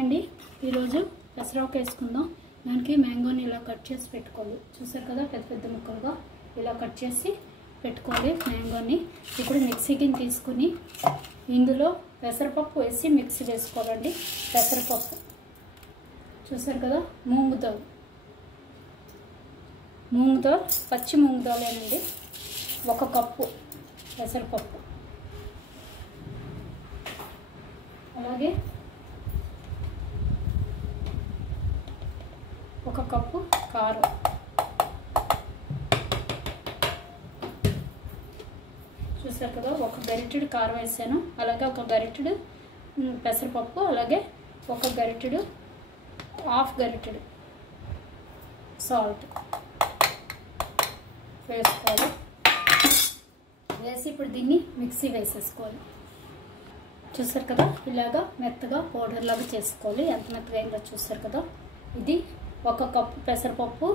అండి, ఈరోజు పెసరపప్పు వేసుకుందాం. దానికి మ్యాంగోని ఇలా కట్ చేసి పెట్టుకోవాలి. చూసారు కదా, పెద్ద పెద్ద ముక్కలుగా ఇలా కట్ చేసి పెట్టుకోవాలి మ్యాంగోని. ఇప్పుడు మిక్సీకి తీసుకుని ఇందులో పెసరపప్పు వేసి మిక్సీ వేసుకోవాలండి. పెసరపప్పు చూసారు కదా, మూంగ్ దాల్ పచ్చి మూంగ్ దాలేనండి. 1 కప్పు పెసరపప్పు, అలాగే 1 కప్పు కారం, చూసారు కదా, 1 గరిటెడు కారం వేసాను. అలాగే 1 గరిటెడు పెసరపప్పు, అలాగే 1 గరిటెడు హాఫ్ గరిటెడు సాల్ట్ వేసుకోవాలి. వేసి ఇప్పుడు దీన్ని మిక్సీ వేసేసుకోవాలి. చూసారు కదా, ఇలాగా మెత్తగా పౌడర్ లాగా చేసుకోవాలి. ఎంత మెత్తగా అయిందో చూసారు కదా. ఇది 1 కప్పు పెసరపప్పు,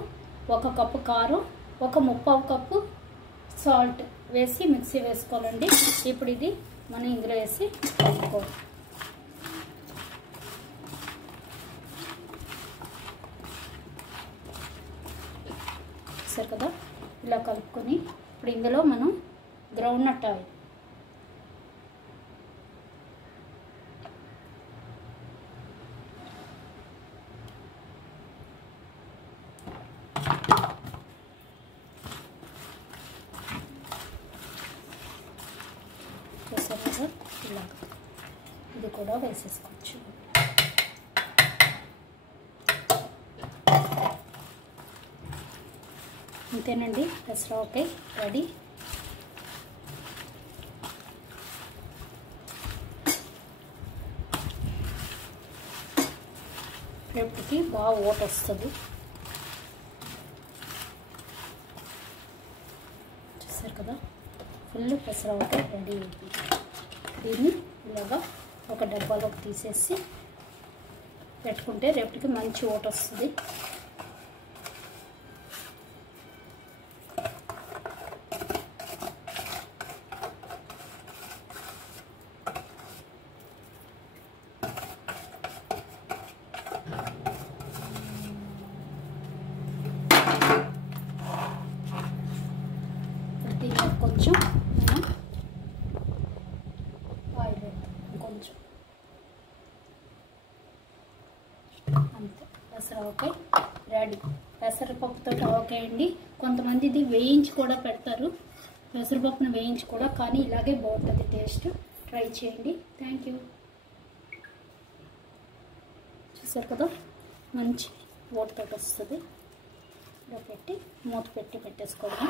1 కప్పు కారం, 1/3 కప్పు సాల్ట్ వేసి మిక్సీ వేసుకోవాలండి. ఇప్పుడు ఇది మనం ఇందులో వేసి కలుపుకోవాలి. చూసారు కదా, ఇలా కలుపుకొని ఇప్పుడు ఇందులో మనం గ్రౌండ్నట్ ఆయిల్, చూసారు కదా, ఇలాగ ఇది కూడా వేసేసుకోవచ్చు. అంతేనండి, పెసరపప్పు రెడీ. రేపటికి బాగా ఓట వస్తుంది. చూసారు కదా, ఫుల్ పెసరపప్పు రెడీ అయింది. దీన్ని ఇలాగా ఒక డబ్బాలోకి తీసేసి పెట్టుకుంటే రేపటికి మంచి ఓట వస్తుంది. దీంట్లో కొంచెం మనం ఆయిల్ వేద్దాం, కొంచెం అంతే. పెసరపప్పు రెడీ. పెసరపప్పుతో ఓకే అండి. కొంతమంది ఇది వేయించి కూడా పెడతారు, పెసరపప్పును వేయించి కూడా, కానీ ఇలాగే బాగుంటుంది టేస్ట్. ట్రై చేయండి. Thank you. చూసారు కదా, మంచి ఓటతో వస్తుంది. ఇలా పెట్టి మూత పెట్టి పెట్టేసుకోవడం.